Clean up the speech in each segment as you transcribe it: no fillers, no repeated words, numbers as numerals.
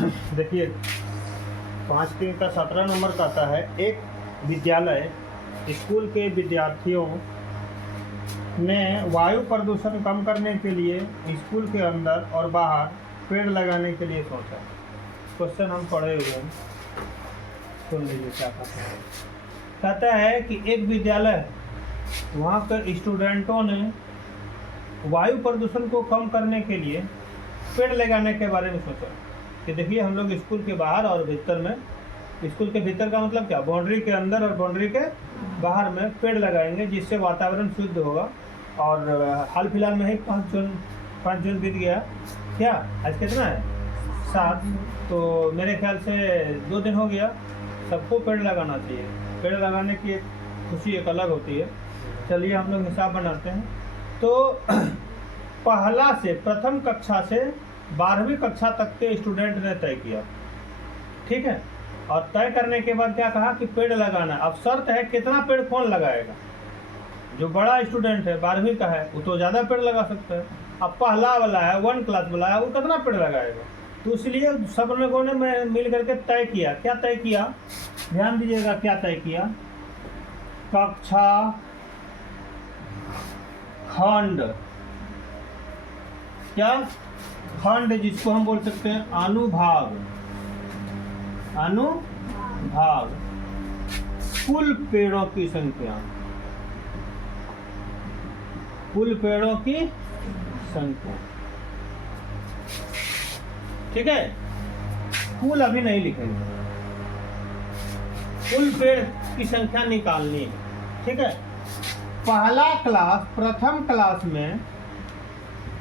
देखिए 5 3 का 17 नंबर का आता है। एक विद्यालय स्कूल के विद्यार्थियों ने वायु प्रदूषण कम करने के लिए स्कूल के अंदर और बाहर पेड़ लगाने के लिए सोचा। क्वेश्चन हम पढ़े हुए हैं, सुन लीजिए क्या कहता है। कहता है कि एक विद्यालय है, वहाँ के स्टूडेंटों ने वायु प्रदूषण को कम करने के लिए पेड़ लगाने के बारे में सोचा कि देखिए हम लोग स्कूल के बाहर और भीतर में, स्कूल के भीतर का मतलब क्या, बाउंड्री के अंदर और बाउंड्री के बाहर में पेड़ लगाएंगे, जिससे वातावरण शुद्ध होगा। और हाल फिलहाल में ही 5 जून बीत गया, क्या आज कितना है 7, तो मेरे ख्याल से 2 दिन हो गया। सबको पेड़ लगाना चाहिए, पेड़ लगाने की एक खुशी एक अलग होती है। चलिए हम लोग हिसाब बनाते हैं। तो पहला से प्रथम कक्षा से 12वीं कक्षा तक के स्टूडेंट ने तय किया, ठीक है। और तय करने के बाद क्या कहा कि पेड़ लगाना। अब शर्त है कितना पेड़ कौन लगाएगा। जो बड़ा स्टूडेंट है 12वीं का है वो तो ज़्यादा पेड़ लगा सकता है। अब पहला वाला है 1 क्लास वाला है, वो कितना पेड़ लगाएगा। तो इसलिए सब लोगों ने मिल करके तय किया। क्या तय किया, ध्यान दीजिएगा क्या तय किया। कक्षा खंड, क्या खंड, जिसको हम बोल सकते हैं अनुभाग, अनुभाग, कुल पेड़ों की संख्या, कुल पेड़ों की संख्या, ठीक है। कुल अभी नहीं लिखेंगे, कुल पेड़ की संख्या निकालनी है, ठीक है। पहला क्लास, प्रथम क्लास में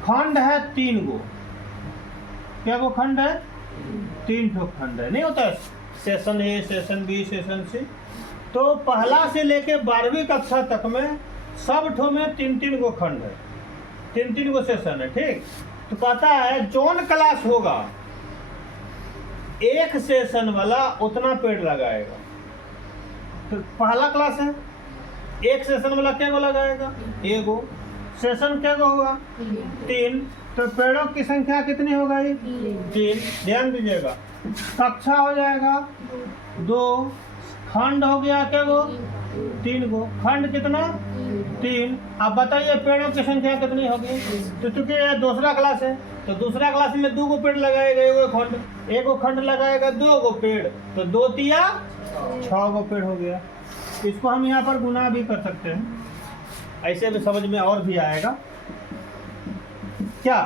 खंड है 3 गो। क्या वो खंड है, 3 ठो खंड है, नहीं होता है session A, session B, session C. तो पहला से लेके 12वीं कक्षा तक में सब ठो में 3 गो खंड है, 3 गो सेशन है, ठीक। तो पता है जोन क्लास होगा एक सेशन वाला उतना पेड़ लगाएगा। तो पहला क्लास है, एक सेशन वाला क्या गो लगाएगा, एगो। सेशन क्या गो होगा, 3। तो पेड़ों की संख्या कितनी हो गई, 3। ध्यान दीजिएगा। कक्षा हो जाएगा 2, खंड हो गया क्या गो, 3 गो। खंड कितना, 3। अब बताइए पेड़ों की संख्या कितनी होगी। तो चूंकि ये दूसरा क्लास है तो दूसरा क्लास में 2 गो पेड़ लगाएगा, एगो खंड लगाएगा 2 गो पेड़, तो 2 तिया 6 गो पेड़ हो गया। इसको हम यहाँ पर गुना भी कर सकते हैं, ऐसे भी समझ में और भी आएगा, क्या,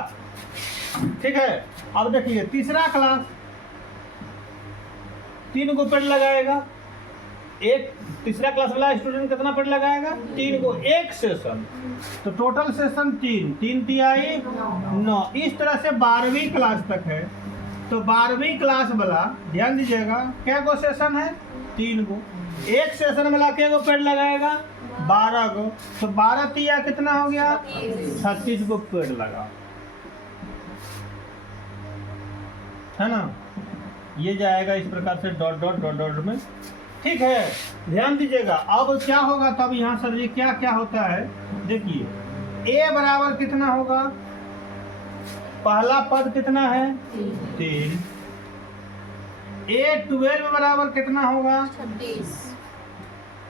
ठीक है। अब देखिए तीसरा क्लास 3 गो पेड़ लगाएगा। एक तीसरा क्लास वाला स्टूडेंट कितना पेड़ लगाएगा, 3 गो, एक सेशन। तो टोटल सेशन 3 तिहाई 9। इस तरह से 12वीं क्लास तक है। तो 12वीं क्लास वाला ध्यान दीजिएगा क्या गो सेशन है, 3 गो। एक सेशन वाला क्या गो पेड़ लगाएगा, 12 गो। तो 12 तिया कितना हो गया, 36 गो पेड़ लगा, है ना। ये जाएगा इस प्रकार से डॉट डॉट डॉट डॉट में, ठीक है। ध्यान दीजिएगा। अब क्या होगा तब यहाँ सर जी क्या क्या होता है, देखिए ए बराबर कितना होगा, पहला पद कितना है, 3। A12 बराबर कितना होगा, 26।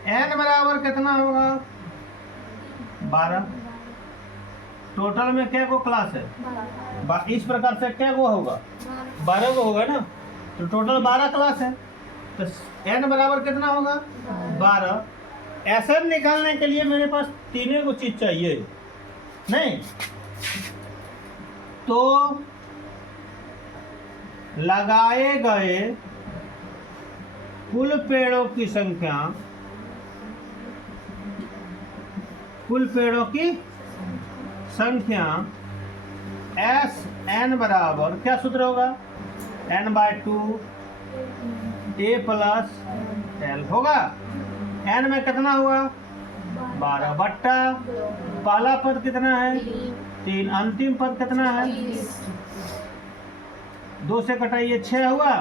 n बराबर कितना होगा, 12। टोटल में क्या गो क्लास है, इस प्रकार से क्या गो होगा, 12 गो होगा ना। तो टोटल 12 क्लास है। तो n बराबर कितना होगा, 12। ऐसा निकालने के लिए मेरे पास 3 गो चीज चाहिए, नहीं तो लगाए गए कुल पेड़ों की संख्या, कुल पेड़ों की संख्या SN बराबर क्या सूत्र होगा, n/2 A + L होगा। n में कितना हुआ, 12 बट्टा पहला पद कितना है, 3, अंतिम पद कितना है, 2 से कटाइए 6 हुआ,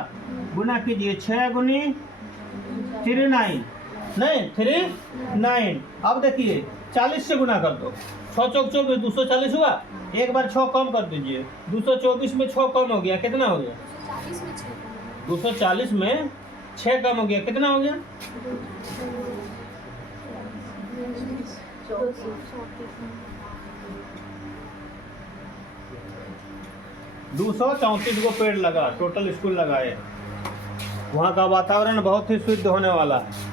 गुना कीजिए 6 गुनी 39, नहीं 39। अब देखिए 40 से गुना कर दो, 6 चौक 24, 240 हुआ। एक बार 6 कम कर दीजिए, 224 में 6 कम हो गया, कितना हो गया, 240 में 6 कम हो गया, कितना हो गया? 234 को पेड़ लगा, टोटल स्कूल लगाए। वहाँ का वातावरण बहुत ही शुद्ध होने वाला है।